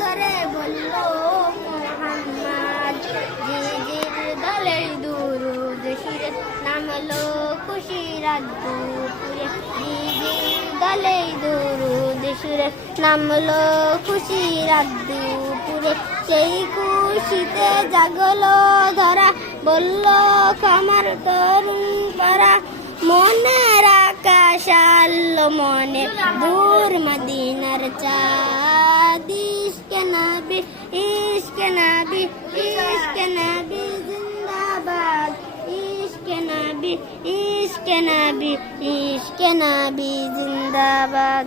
ধরে বলল মোহাম্মদ, জিজির দলে দুরুদ শিরে নামলো খুশির দুপুরে, জিজির দলে দুরুদ শিরে নামলো খুশির দুপুরে। সেই খুশিতে জাগলো ধরা, বলল আমার তরুণ পারা, মনের আকাশ আলো মনে দূর মদিনার চাঁদ। ইশকে নবী, ইশকে নবী, ইশকে নবী জিন্দাবাদ, ইশকে নবী, ইশকে নবী, ইশকে নবী জিন্দাবাদ।